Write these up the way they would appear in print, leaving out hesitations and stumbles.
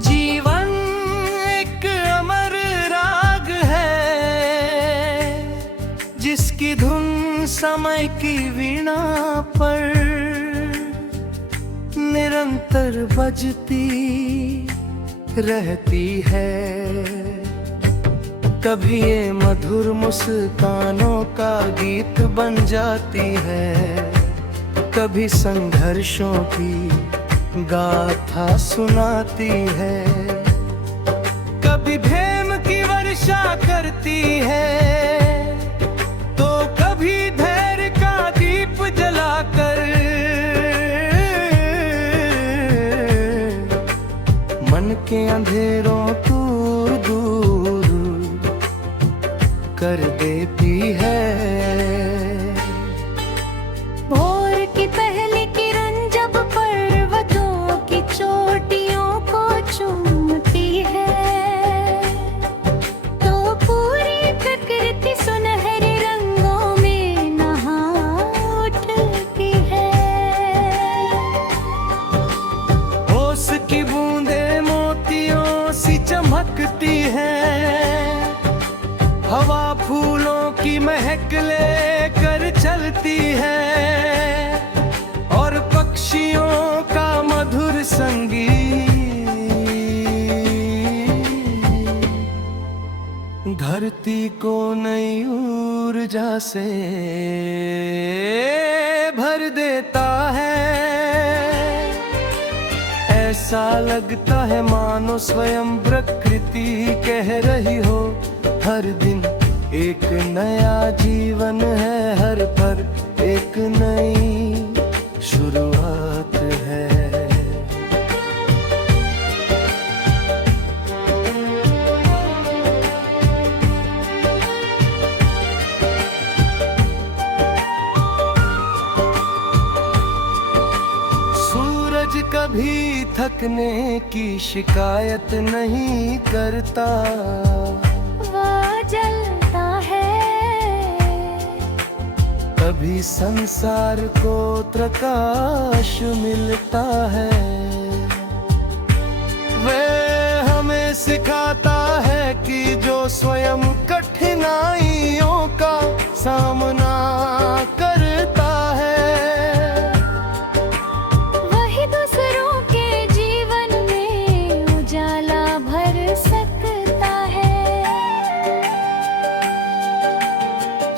जीवन एक अमर राग है, जिसकी धुन समय की वीणा पर निरंतर बजती रहती है। कभी ये मधुर मुस्कानों का गीत बन जाती है, कभी संघर्षों की गाथा सुनाती है, कभी प्रेम की वर्षा करती है, तो कभी धैर्य का दीप जलाकर मन के अंधेरों दूर दूर कर देती है। भोर की पहली किरण जब पर्वतों की चोटियों को चूमती है, तो पूरी प्रकृति सुनहरे रंगों में नहा उठती है। ओस की बूंदें मोतियों सी चमकती हैं, हवा फूलों की महक लेकर चलती है, और पक्षियों का मधुर संगीत धरती को नई ऊर्जा से भर देता है। ऐसा लगता है मानो स्वयं प्रकृति कह रही हो, हर दिन एक नया जीवन है, हर पल एक नई शुरुआत है। सूरज कभी थकने की शिकायत नहीं करता, जलता है। कभी संसार को प्रकाश मिलता है। वह हमें सिखाता है कि जो स्वयं कठिनाइयों का सामना करता है, वही दूसरों के जीवन में उजाला भर सकता है।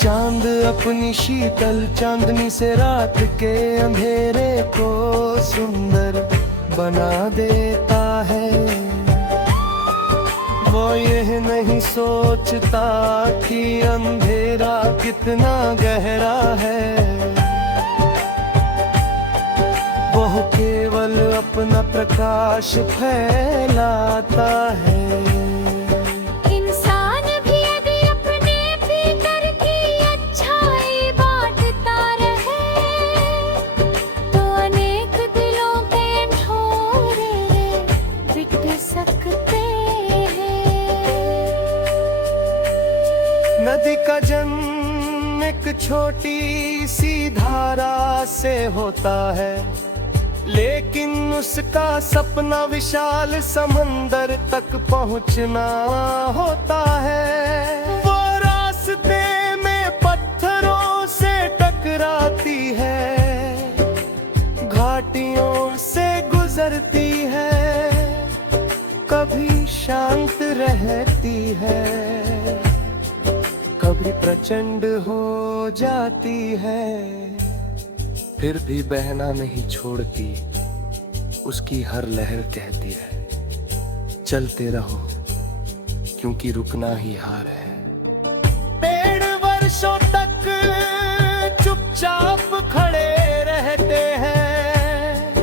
चांद अपनी शीतल चांदनी से रात के अंधेरे को सुंदर बना देता है। वो यह नहीं सोचता कि अंधेरा कितना गहरा है, वो केवल अपना प्रकाश फैलाता है। इंसान भी यदि अपने भीतर की अच्छाई बांटता रहे, तो अनेक दिलों के ढोरे बिट सकते हैं। नदी का जन्म एक छोटी सी धारा से होता है, लेकिन उसका सपना विशाल समंदर तक पहुंचना होता है। वो रास्ते में पत्थरों से टकराती है, घाटियों से गुजरती है, कभी शांत रहती है, कभी प्रचंड हो जाती है, फिर भी बहना नहीं छोड़ती। उसकी हर लहर कहती है, चलते रहो क्योंकि रुकना ही हार है। पेड़ वर्षों तक चुपचाप खड़े रहते हैं,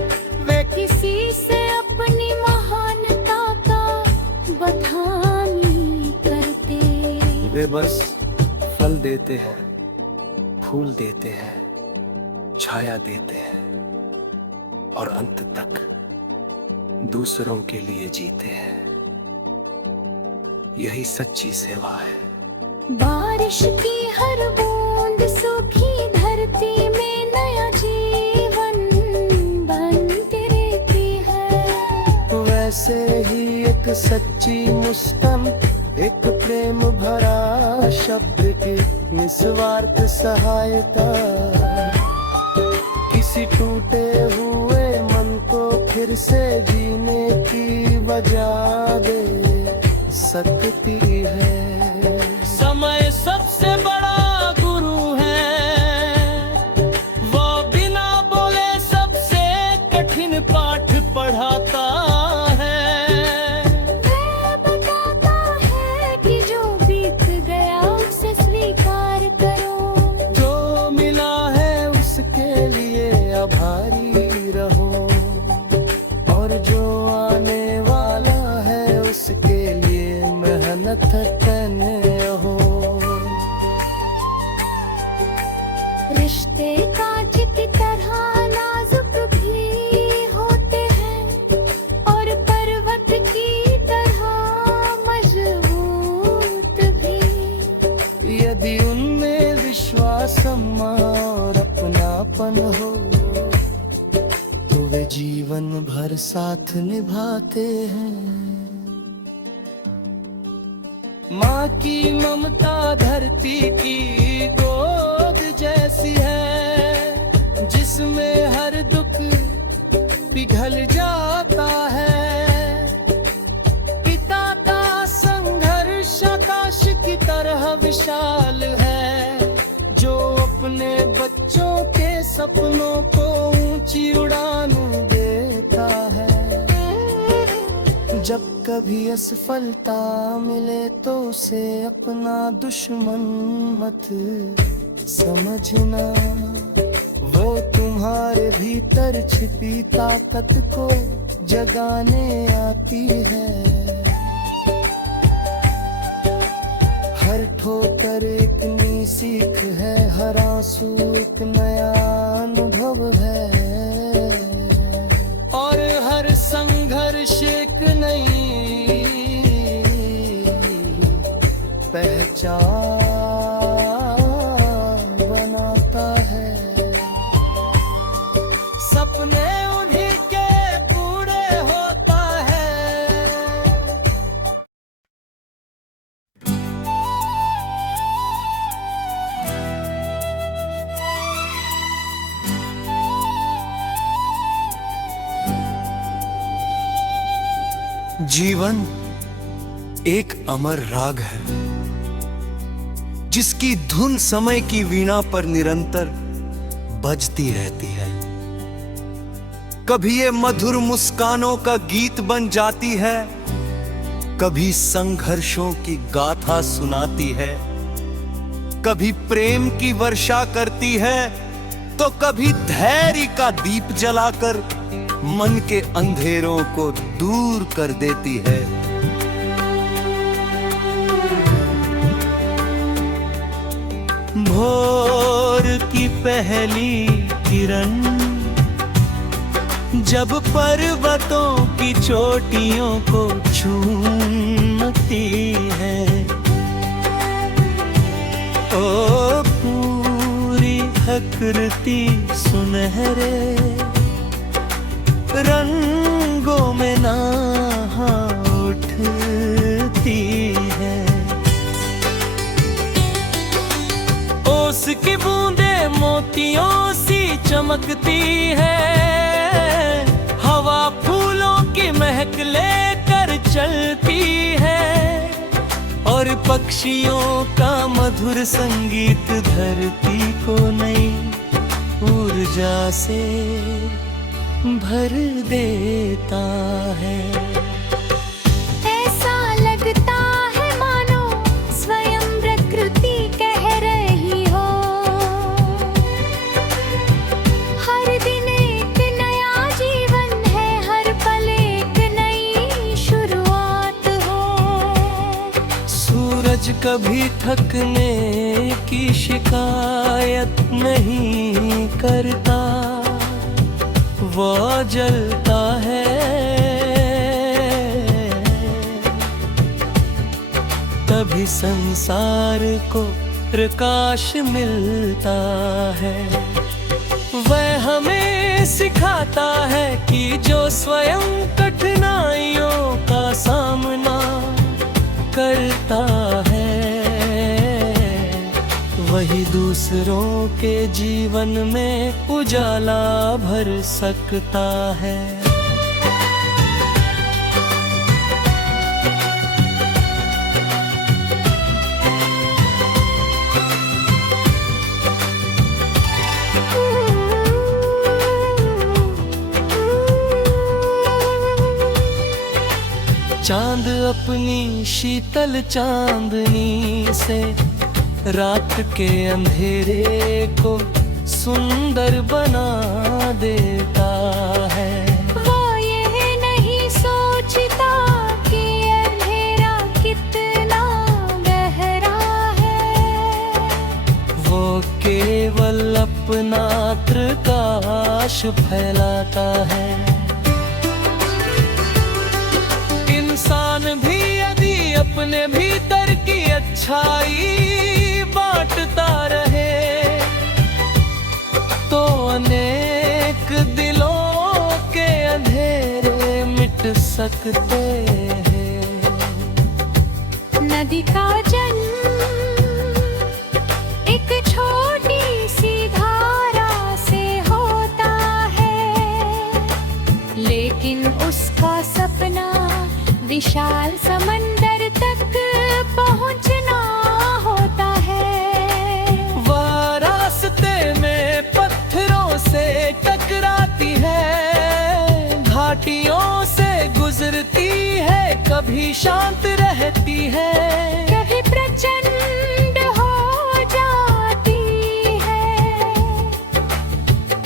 वे किसी से अपनी महानता का बखानी करते। वे बस फल देते हैं, फूल देते हैं, छाया देते हैं, और अंत तक दूसरों के लिए जीते हैं। यही सच्ची सेवा है। बारिश की हर बूंद सूखी धरती में नया जीवन बनती रहती है। वैसे ही एक सच्ची मुस्कान, एक प्रेम भरा शब्द, एक निस्वार्थ सहायता किसी टूटे हुए मन को फिर से जीने की वजह दे सकती है। समय सबसे बड़ा गुरु है, वो बिना बोले सबसे कठिन पाठ पढ़ाता है। वह बताता है कि जो बीत गया उसे स्वीकार करो, जो मिला है उसके लिए आभारी रहो, और जो आने वाला है उसके लिए मेहनत करने रहो। रिश्ते कांच की तरह नाजुक भी होते हैं और पर्वत की तरह मजबूत भी। यदि उनमें विश्वास और अपनापन हो तो वे जीवन भर साथ निभाते हैं। माँ की ममता धरती की गोद जैसी है, जिसमें हर दुख पिघल जाता है। पिता का संघर्ष आकाश की तरह विशाल है, जो अपने बच्चों के सपनों को ऊंची उड़ान देता है। जब कभी असफलता मिले तो उसे अपना दुश्मन मत समझना, वो तुम्हारे भीतर छिपी ताकत को जगाने आती है। हर ठोकर एक नई सीख है, हर आंसू एक नया अनुभव है, और हर संघर्ष एक नई पहचान बनाता है। सपने उन्हीं के पूरे होता है। जीवन एक अमर राग है, जिसकी धुन समय की वीणा पर निरंतर बजती रहती है। कभी ये मधुर मुस्कानों का गीत बन जाती है, कभी संघर्षों की गाथा सुनाती है, कभी प्रेम की वर्षा करती है, तो कभी धैर्य का दीप जलाकर मन के अंधेरों को दूर कर देती है। भोर की पहली किरण जब पर्वतों की चोटियों को छूती है, ओ पूरी प्रकृति सुनहरे रंगों में नहा उठती है। ओस की बूंदे मोतियों सी चमकती है, हवा फूलों की महक लेकर चलती है, और पक्षियों का मधुर संगीत धरती को नई ऊर्जा से भर देता है। ऐसा लगता है मानो स्वयं प्रकृति कह रही हो, हर दिन एक नया जीवन है, हर पल एक नई शुरुआत हो। सूरज कभी थकने की शिकायत नहीं करता, वो जलता है तभी संसार को प्रकाश मिलता है। वह हमें सिखाता है कि जो स्वयं कठिनाइयों का सामना करता है, वही दूसरों के जीवन में उजाला भर सकता है। चांद अपनी शीतल चांदनी से रात के अंधेरे को सुंदर बना देता है। वो ये नहीं सोचता कि अंधेरा कितना गहरा है, वो केवल अपना प्रकाश फैलाता है। इंसान भी यदि अपने भीतर की अच्छाई बांटता रहे, तो अनेक दिलों के अंधेरे मिट सकते हैं। नदी का जन्म एक छोटी सी धारा से होता है, लेकिन उसका सपना विशाल समंदर तक पहुंचना होता है। वह रास्ते में पत्थरों से टकराती है, घाटियों से गुजरती है, कभी शांत रहती है, कभी प्रचंड हो जाती है,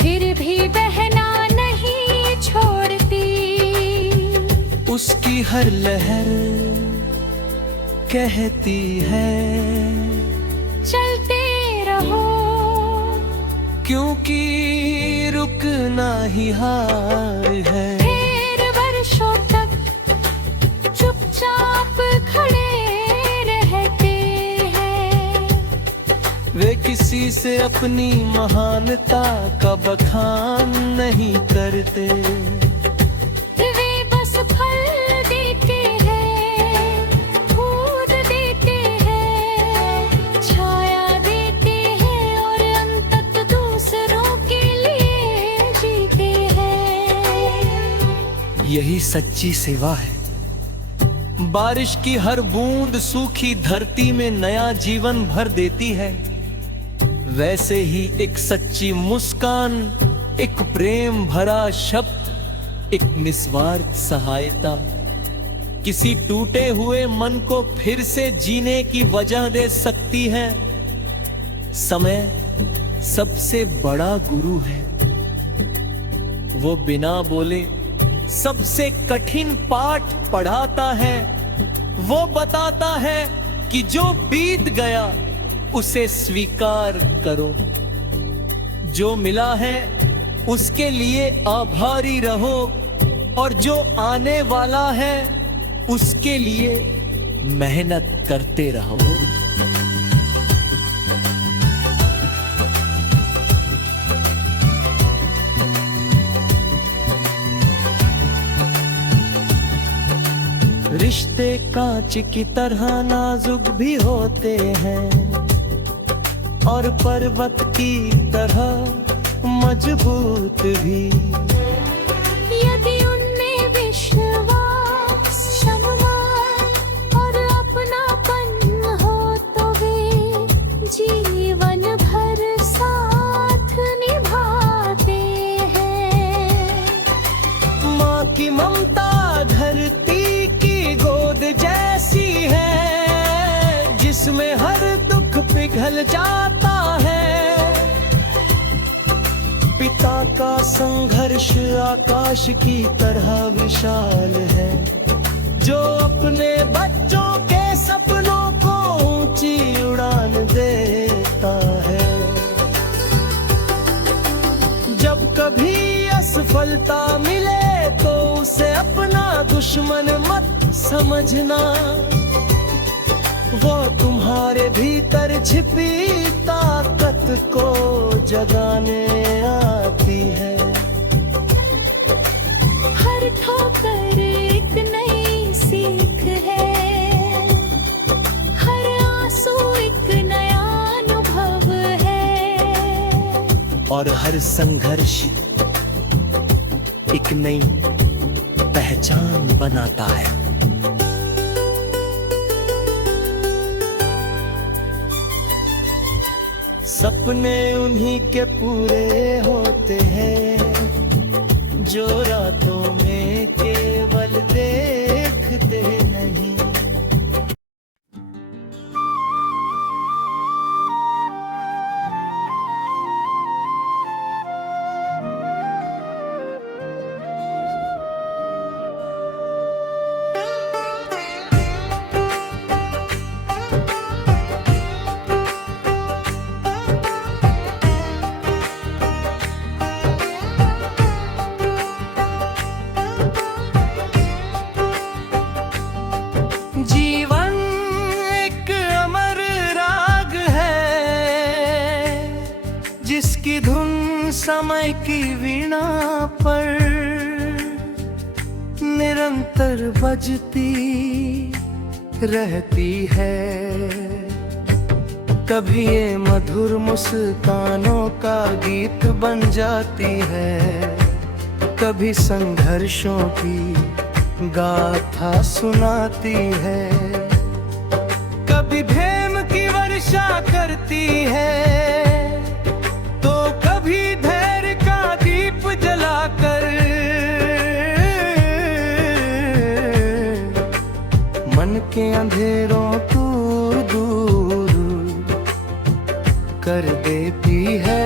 फिर भी बहना नहीं छोड़ती। उसकी हर लहर कहती है चलते रहो, क्योंकि रुकना ही हार है। फिर वर्षों तक चुपचाप खड़े रहते हैं, वे किसी से अपनी महानता का बखान नहीं करते। वे बस फल देते हैं, फूल देते हैं, छाया देते हैं और अंततः दूसरों के लिए जीते हैं। यही सच्ची सेवा है। बारिश की हर बूंद सूखी धरती में नया जीवन भर देती है, वैसे ही एक सच्ची मुस्कान, एक प्रेम भरा शब्द, एक निस्वार्थ सहायता किसी टूटे हुए मन को फिर से जीने की वजह दे सकती है। समय सबसे बड़ा गुरु है। वो बिना बोले सबसे कठिन पाठ पढ़ाता है। वो बताता है कि जो बीत गया उसे स्वीकार करो, जो मिला है उसके लिए आभारी रहो, और जो आने वाला है उसके लिए मेहनत करते रहो। रिश्ते कांच की तरह नाजुक भी होते हैं और पर्वत की तरह मजबूत भी। यदि उनमें विश्वास, सम्मान और अपनापन हो तो वे जीवन भर साथ निभाते हैं। माँ की ममता धरती की गोद जैसी है, जिसमें हर दुख पिघल जाता है। पिता का संघर्ष आकाश की तरह विशाल है, जो अपने बच्चों के सपनों को ऊंची उड़ान देता है। जब कभी असफलता मिले तो उसे अपना दुश्मन मत समझना, वो तुम्हारे भीतर छिपी ताकत को जगाने आती है। हर ठोकर एक नई सीख है, हर आंसू एक नया अनुभव है, और हर संघर्ष एक नई पहचान बनाता है। सपने उन्हीं के पूरे होते हैं जो रातों में केवल देखते नहीं। जीवन एक अमर राग है जिसकी धुन समय की वीणा पर निरंतर बजती रहती है। कभी ये मधुर मुस्कानों का गीत बन जाती है, कभी संघर्षों की गाथा सुनाती है, कभी प्रेम की वर्षा करती है, तो कभी धैर्य का दीप जलाकर मन के अंधेरों दूर दूर कर देती है।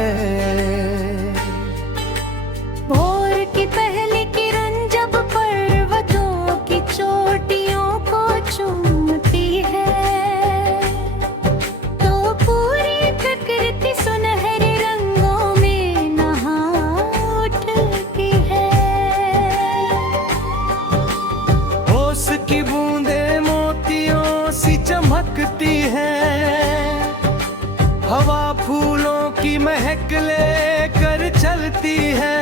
भोर की पहली किरण जब पर्वतों की चोटियों को चूमती है, तो पूरी प्रकृति सुनहरे रंगों में नहा उठती है। ओस की बूंदे मोतियों सी चमकती है, हवा फूलों की महक लेकर चलती है,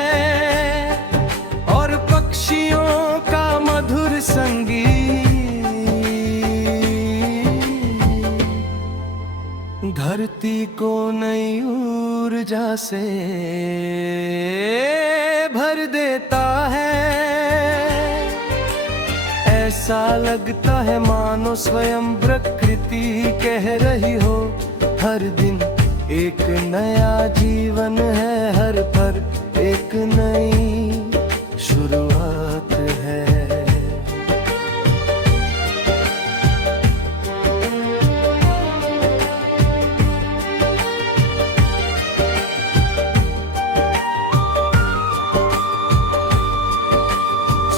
और पक्षियों का मधुर संगीत धरती को नई ऊर्जा से भर देता है। ऐसा लगता है मानो स्वयं प्रकृति कह रही हो, हर दिन एक नया जीवन है, हर पल एक नई शुरुआत है।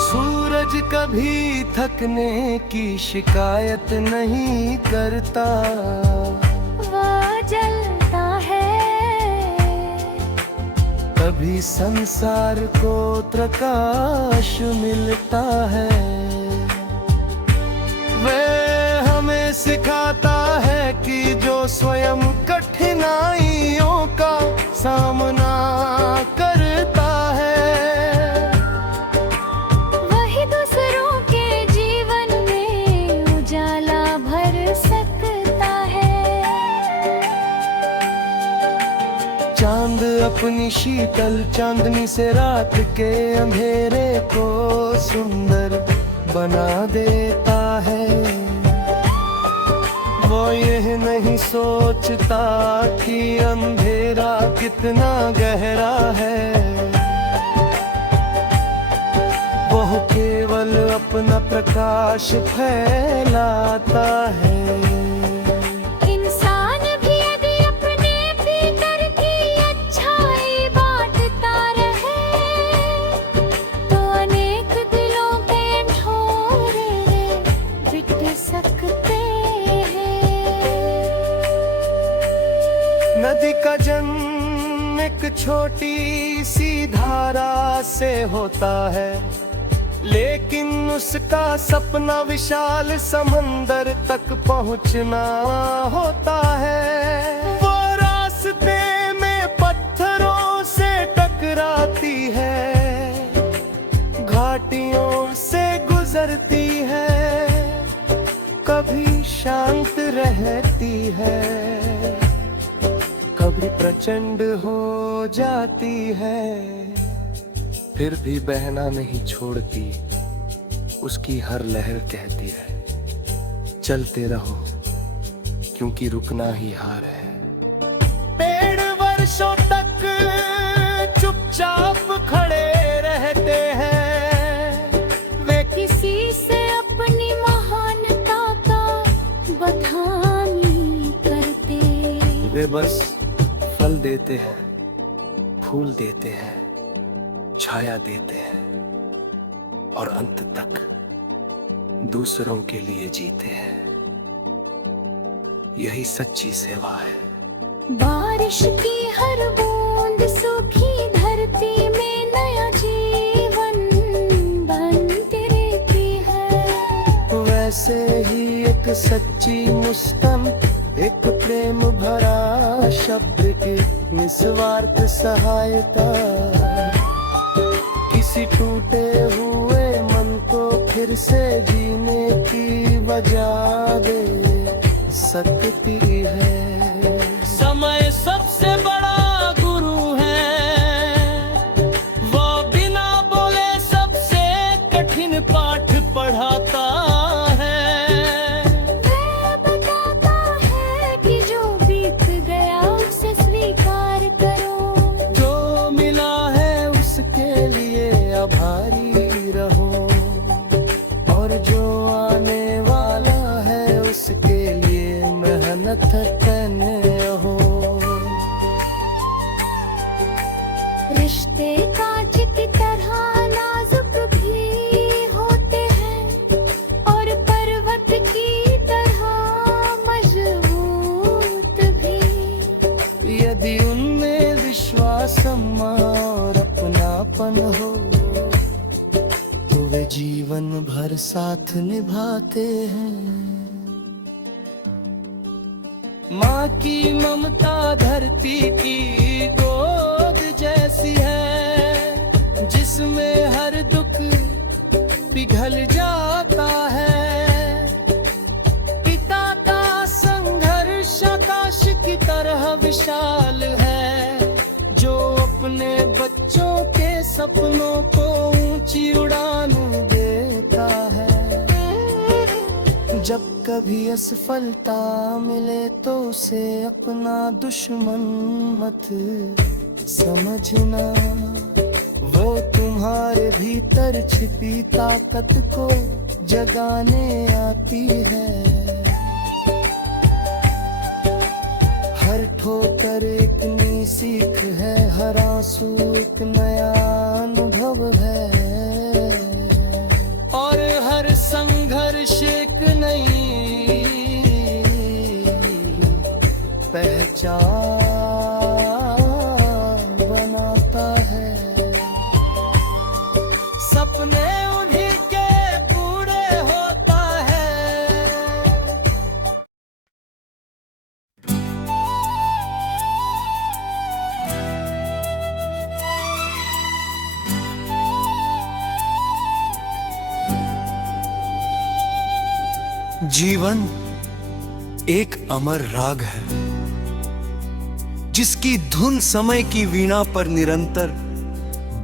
सूरज कभी थकने की शिकायत नहीं करता, जलता है, कभी संसार को प्रकाश मिलता है। वे हमें सिखाता है कि जो स्वयं कठिनाइयों का सामना करता है, वही दूसरों के जीवन में उजाला भर सकता है। चांद अपनी शीतल चांदनी से रात के अंधेरे को सुंदर बना देता है। वो यह नहीं सोचता कि अंधेरा कितना गहरा है, वो केवल अपना प्रकाश फैलाता है। इंसान भी यदि अपने भीतर की अच्छाई बांटता रहे, तो अनेक दिलों के ढोरे बिट सकते हैं। नदी का जन्म एक छोटी सी धारा से होता है, लेकिन उसका सपना विशाल समंदर तक पहुंचना होता है। वो रास्ते में पत्थरों से टकराती है, घाटियों से गुजरती है, कभी शांत रहती है, कभी प्रचंड हो जाती है, फिर भी बहना नहीं छोड़ती। उसकी हर लहर कहती है चलते रहो, क्योंकि रुकना ही हार है। पेड़ वर्षों तक चुपचाप खड़े रहते हैं, वे किसी से अपनी महानता का बखान नहीं करते। वे बस फल देते हैं, फूल देते हैं, छाया देते हैं और अंत तक दूसरों के लिए जीते हैं। यही सच्ची सेवा है। बारिश की हर बूंद सूखी धरती में नया जीवन बनती रहती है। वैसे ही एक सच्ची मुस्कान, एक प्रेम भरा शब्द की निस्वार्थ सहायता, किसी टूटे हुए मन को फिर से जीने की वजह दे सकती है। समय सबसे बड़ा गुरु है, वो बिना बोले सबसे कठिन पाठ पढ़ाता है। वह बताता है कि जो बीत गया उसे स्वीकार करो, जो मिला है उसके लिए आभारी रहो, और जो आने वाला है उसके लिए मेहनत करने हो। रिश्ते कांच की तरह नाजुक भी होते हैं और पर्वत की तरह मजबूत भी। यदि उनमें विश्वास और अपनापन हो तो वे जीवन भर साथ निभाते हैं। माँ की ममता धरती की गोद जैसी है, जिसमें हर दुख पिघल जाता है। पिता का संघर्ष आकाश की तरह विशाल है, जो अपने बच्चों के सपनों को ऊंची उड़ान देता है। जब कभी असफलता मिले तो उसे अपना दुश्मन मत समझना, वो तुम्हारे भीतर छिपी ताकत को जगाने आती है। हर ठोकर एक नई सीख है, हर आंसू एक नया अनुभव है, और हर संघर्ष एक नई पहचान बनाता है। सपने उन्हीं के पूरे होता है। जीवन एक अमर राग है, जिसकी धुन समय की वीणा पर निरंतर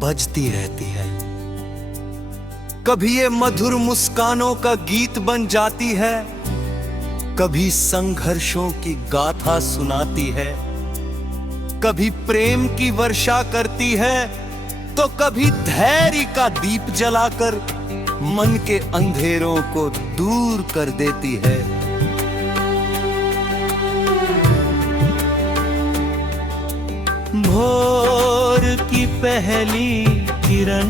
बजती रहती है। कभी ये मधुर मुस्कानों का गीत बन जाती है, कभी संघर्षों की गाथा सुनाती है, कभी प्रेम की वर्षा करती है, तो कभी धैर्य का दीप जलाकर मन के अंधेरों को दूर कर देती है। भोर की पहली किरण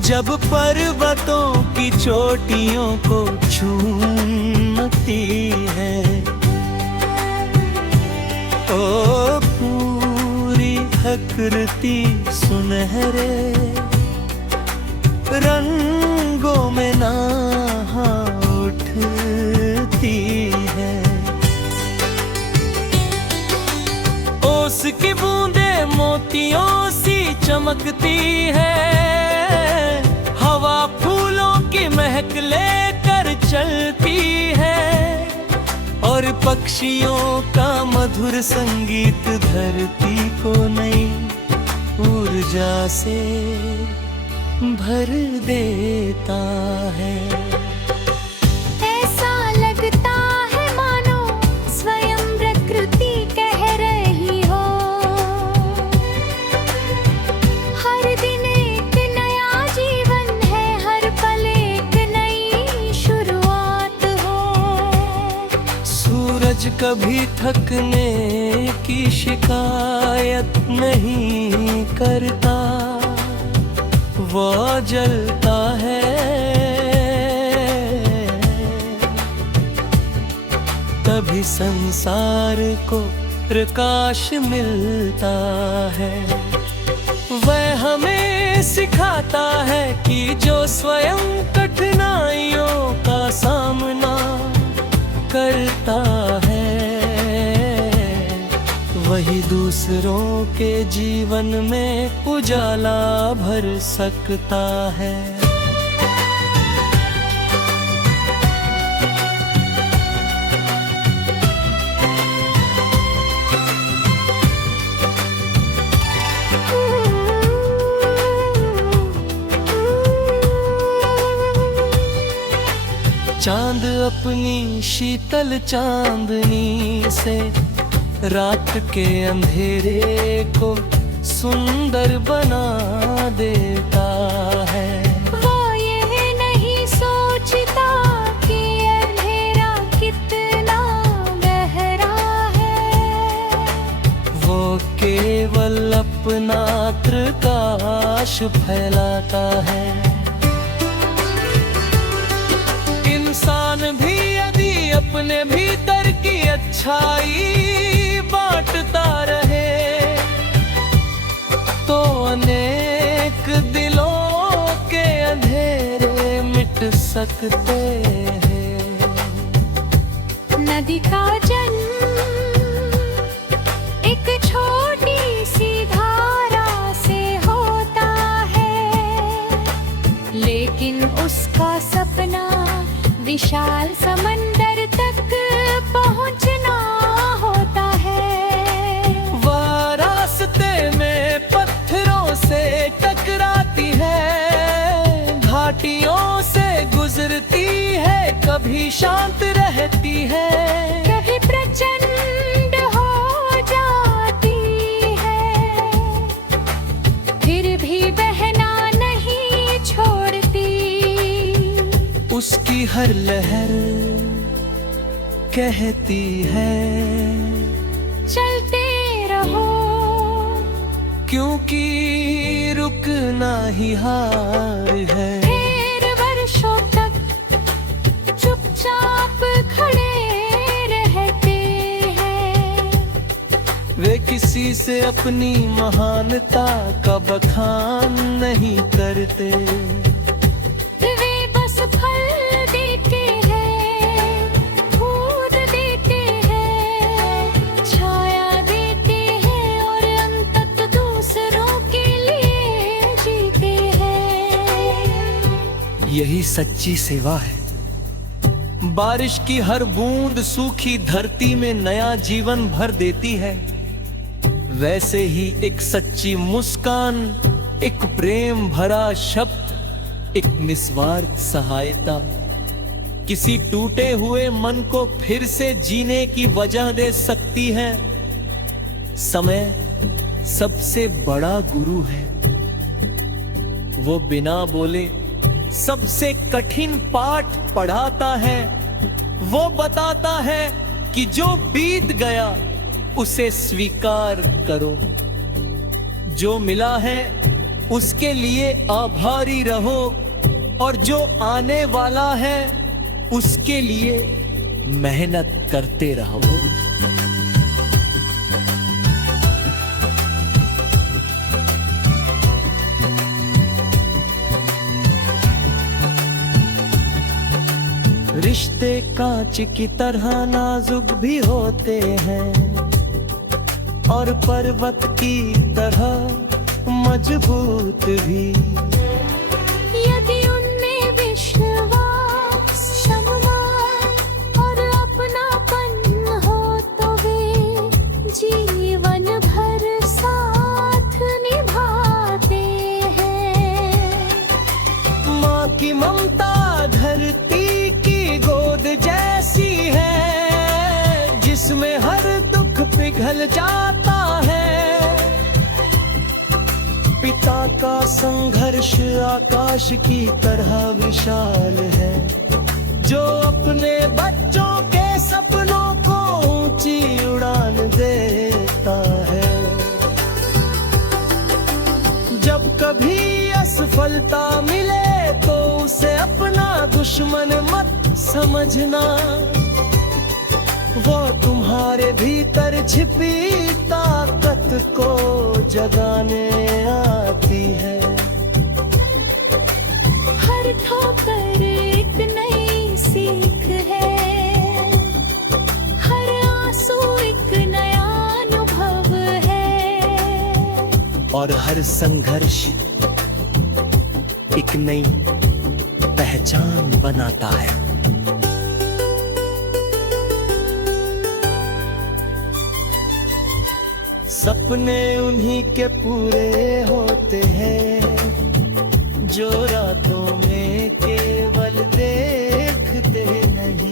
जब पर्वतों की चोटियों को छूती है, ओ पूरी प्रकृति सुनहरे चमकती है, हवा फूलों की महक लेकर चलती है, और पक्षियों का मधुर संगीत धरती को नई ऊर्जा से भर देता है। ऐसा लगता है मानो स्वयं प्रकृति कह रही हो, हर दिन एक नया जीवन है, हर पल एक नई शुरुआत हो। सूरज कभी थकने की शिकायत नहीं करता, वो जलता है, तभी संसार को प्रकाश मिलता है। वह हमें सिखाता है कि जो स्वयं कठिनाइयों का सामना करता है, वही दूसरों के जीवन में उजाला भर सकता है। चांद अपनी शीतल चांदनी से रात के अंधेरे को सुंदर बना देता है। वो ये नहीं सोचता कि अंधेरा कितना गहरा है, वो केवल अपना प्रकाश फैलाता है। इंसान भी यदि अपने भीतर की अच्छाई बांटता रहे, तो अनेक दिलों के अंधेरे मिट सकते हैं। नदी का जन्म एक छोटी सी धारा से होता है, लेकिन उसका सपना विशाल समंदर तक पहुंचना होता है। वह रास्ते में पत्थरों से टकराती है, घाटियों से गुजरती है, कभी शांत रहती है, कभी प्रचंड हो जाती है, फिर भी बहना नहीं छोड़ती। उसकी हर लहर कहती है, चलते रहो, क्योंकि रुकना ही हार है। फिर वर्षों तक चुपचाप खड़े रहते हैं। वे किसी से अपनी महानता का बखान नहीं करते, वे बस फल देते हैं, दूध देते हैं, छाया देते हैं, और अंततः दूसरों के लिए जीते हैं। यही सच्ची सेवा है। बारिश की हर बूंद सूखी धरती में नया जीवन भर देती है, वैसे ही एक सच्ची मुस्कान, एक प्रेम भरा शब्द, एक निस्वार्थ सहायता किसी टूटे हुए मन को फिर से जीने की वजह दे सकती है। समय सबसे बड़ा गुरु है, वो बिना बोले सबसे कठिन पाठ पढ़ाता है। वो बताता है कि जो बीत गया उसे स्वीकार करो, जो मिला है उसके लिए आभारी रहो, और जो आने वाला है उसके लिए मेहनत करते रहो। रिश्ते कांच की तरह नाजुक भी होते हैं, और पर्वत की तरह मजबूत भी। यदि उनमें विश्वास, सम्मान और अपनापन हो तो वे जीवन भर साथ निभाते हैं। माँ की ममता धरती की गोद जैसी है, जिसमें हर दुख पिघल जाता है। पिता का संघर्ष आकाश की तरह विशाल है, जो अपने बच्चों के सपनों को ऊंची उड़ान देता है। जब कभी असफलता मिले तो उसे अपना दुश्मन मत समझना, वो तुम्हारे भीतर छिपी ताकत को जगाने आती है। हर ठोकर एक नई सीख है, हर आंसू एक नया अनुभव है, और हर संघर्ष एक नई पहचान बनाता है। सपने उन्हीं के पूरे होते हैं, जो रातों में केवल देखते नहीं।